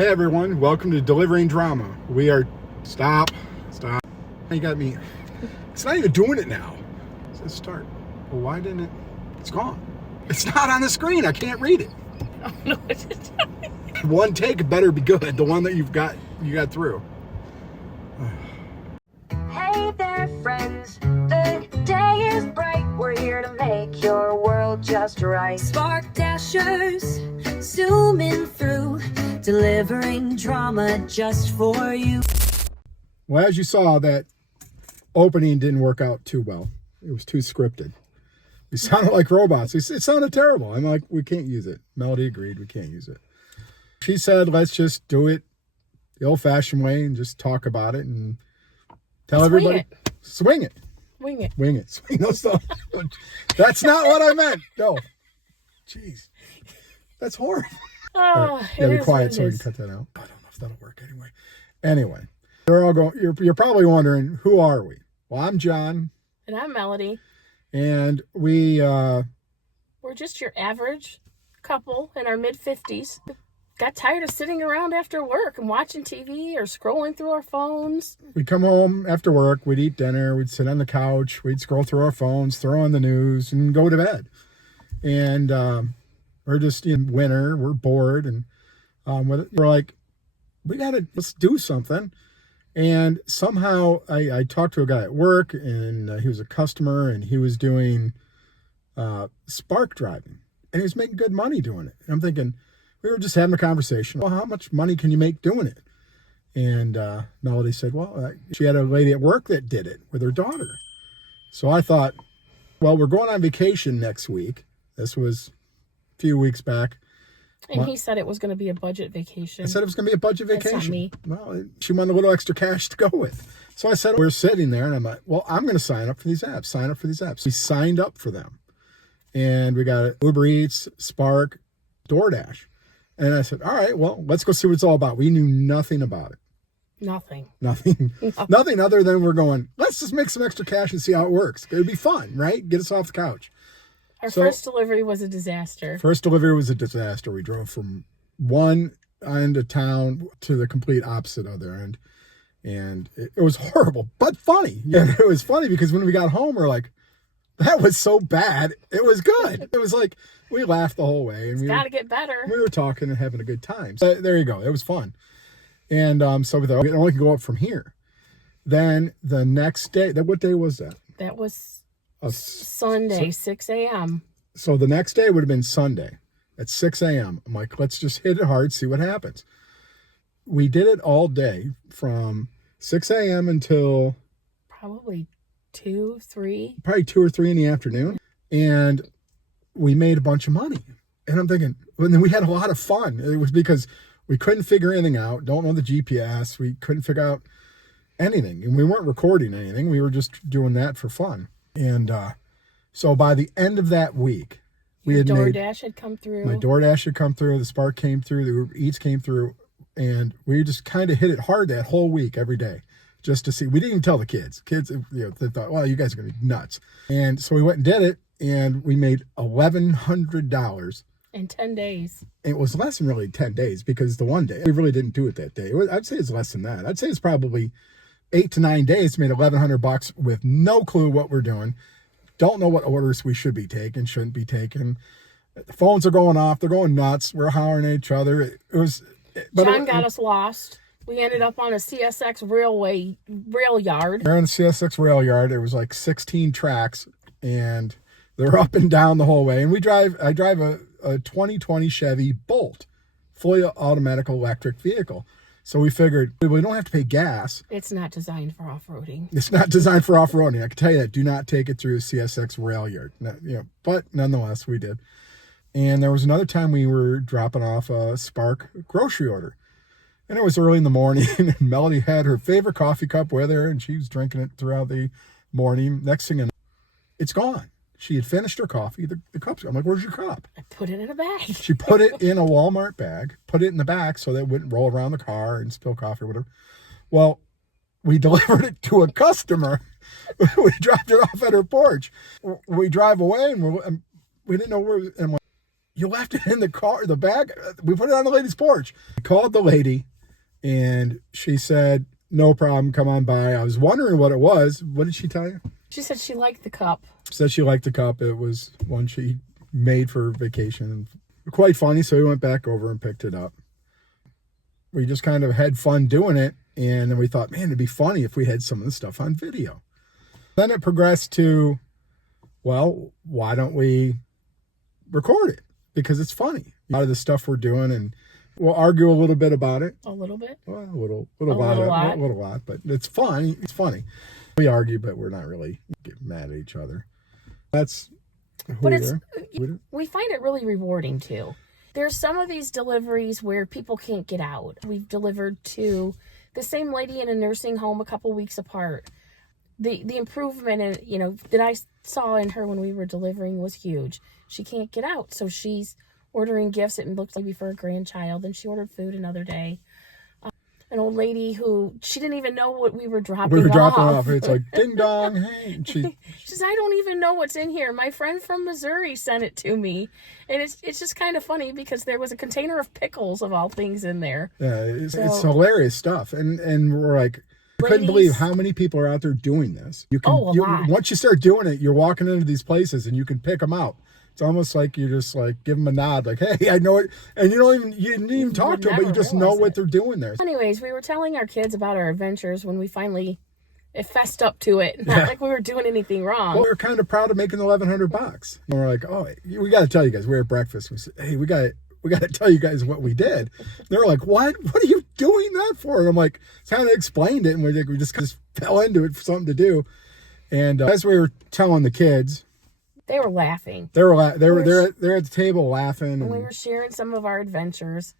Hey everyone, welcome to Delivering Drama. We are, stop. You got me, it's not even doing it now. It says start. Well, why didn't it, it's gone. It's not on the screen, I can't read it. I don't know what to tell you. One take better be good, the one that you got through. Hey there, friends. The day is bright. We're here to make your world just right. Spark dashers, zooming through, delivering drama just for you. Well, as you saw, that opening didn't work out too well. It was too scripted. We sounded like robots. It sounded terrible. I'm like, we can't use it. Melody agreed, we can't use it. She said, let's just do it the old-fashioned way and just talk about it and tell everybody. Swing it. Wing it. Wing it. Swing those stuff. That's not what I meant. No. Jeez. That's horrible. Oh, Yeah, be quiet so we can cut that out. I don't know if that'll work anyway. Anyway, you're all going. You're probably wondering, who are we? Well, I'm John. And I'm Melody. And we're just your average couple in our mid-50s. Got tired of sitting around after work and watching TV or scrolling through our phones. We'd come home after work, we'd eat dinner, we'd sit on the couch, we'd scroll through our phones, throw on the news, and go to bed. And we're just in winter, we're bored, and we're like, let's do something. And somehow I talked to a guy at work, and he was a customer, and he was doing spark driving, and he was making good money doing it. And I'm thinking, we were just having a conversation. Well, how much money can you make doing it? And Melody said, well, she had a lady at work that did it with her daughter. So I thought, well, we're going on vacation next week. This was a few weeks back. And he said it was going to be a budget vacation. I said it was going to be a budget vacation. That's not me. Well, she wanted a little extra cash to go with. So I said, we're sitting there, and I'm like, well, I'm going to sign up for these apps. We signed up for them. And we got Uber Eats, Spark, DoorDash. And I said, all right, well, let's go see what it's all about. We knew nothing about it. Nothing. Nothing other than we're going, let's just make some extra cash and see how it works. It would be fun, right? Get us off the couch. Our first delivery was a disaster. We drove from one end of town to the complete opposite other end. And it was horrible, but funny. And it was funny because when we got home, we're like, that was so bad. It was good. It was like, we laughed the whole way. And it's got to get better. We were talking and having a good time. So there you go. It was fun. And so we thought, it only can go up from here. Then the next day, what day was that? That was Sunday, 6 a.m. So the next day would have been Sunday at 6 a.m. I'm like, let's just hit it hard, see what happens. We did it all day from 6 a.m. until probably 2 or 3 in the afternoon. And we made a bunch of money. And I'm thinking, and then we had a lot of fun. It was because we couldn't figure anything out. Don't know the GPS. We couldn't figure out anything. And we weren't recording anything. We were just doing that for fun. And so by the end of that week, DoorDash had come through. My DoorDash had come through. The Spark came through. The Uber Eats came through. And we just kind of hit it hard that whole week, every day, just to see. We didn't even tell the kids. Kids, they thought, well, you guys are going to be nuts. And so we went and did it. And we made $1,100 in 10 days. It was less than really 10 days because the one day we really didn't do it that day. I'd say it's less than that. I'd say it's probably 8 to 9 days. Made $1,100 with no clue what we're doing. Don't know what orders we should be taking, shouldn't be taking. The phones are going off. They're going nuts. We're hollering at each other. John got us lost. We ended up on a CSX rail yard. We're on the CSX rail yard. It was like 16 tracks, and they're up and down the whole way. And I drive a 2020 Chevy Bolt, fully automatic electric vehicle. So we figured we don't have to pay gas. It's not designed for off-roading. I can tell you that. Do not take it through a CSX rail yard. But nonetheless, we did. And there was another time we were dropping off a Spark grocery order. And it was early in the morning, and Melody had her favorite coffee cup with her, and she was drinking it throughout the morning. Next thing you know, it's gone. She had finished her coffee. The cup's gone. I'm like, where's your cup? I put it in a bag. She put it in a Walmart bag, put it in the back so that it wouldn't roll around the car and spill coffee or whatever. Well, we delivered it to a customer. We dropped it off at her porch. We drive away, and we didn't know where. And I'm like, You left it in the car, the bag. We put it on the lady's porch. I called the lady, and she said, no problem, come on by. I was wondering what it was. What did she tell you? She said she liked the cup. Said she liked the cup. It was one she made for vacation. Quite funny, so we went back over and picked it up. We just kind of had fun doing it, and then we thought, man, it'd be funny if we had some of the stuff on video. Then it progressed to, well, why don't we record it? Because it's funny. A lot of the stuff we're doing, and we'll argue a little bit about it. A little bit? Well, a little lot, but it's fun. It's funny. We argue, but we're not really getting mad at each other. That's But we find it really rewarding too. There's some of these deliveries where people can't get out. We've delivered to the same lady in a nursing home a couple weeks apart. The improvement that I saw in her when we were delivering was huge. She can't get out, so she's ordering gifts. It looks like for a grandchild, and she ordered food another day. An old lady who she didn't even know what we were dropping off. We were dropping off. It's like, ding dong, hey. And she says, I don't even know what's in here. My friend from Missouri sent it to me. And it's just kind of funny because there was a container of pickles, of all things, in there. Yeah, it's hilarious stuff. And we're like, I couldn't believe how many people are out there doing this. You can, lot. Once you start doing it, you're walking into these places and you can pick them out. It's almost like you just like give them a nod, like, hey, I know it. And you didn't even talk to them, but you just know what they're doing there. Anyways, we were telling our kids about our adventures when we finally fessed up to it. Not like we were doing anything wrong. Well, we were kind of proud of making the $1,100. And we're like, oh, we got to tell you guys, we were at breakfast. We said, hey, we got to tell you guys what we did. They were like, what? What are you doing that for? And I'm like, kind of explained it. And we just fell into it for something to do. And as we were telling the kids, they were laughing. They're at the table laughing. And we were sharing some of our adventures.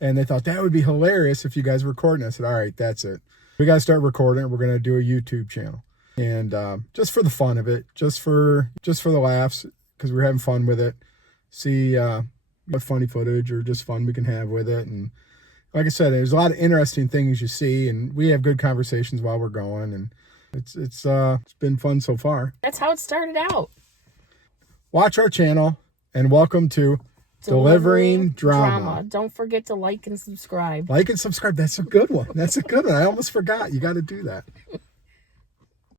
And they thought that would be hilarious if you guys were recording. I said, all right, that's it. We got to start recording. We're going to do a YouTube channel. And just for the fun of it, just for the laughs, because we're having fun with it. See what funny footage or just fun we can have with it. And like I said, there's a lot of interesting things you see. And we have good conversations while we're going. And it's been fun so far. That's how it started out. Watch our channel, and welcome to Delivering Drama. Don't forget to like and subscribe. Like and subscribe. That's a good one. I almost forgot. You got to do that.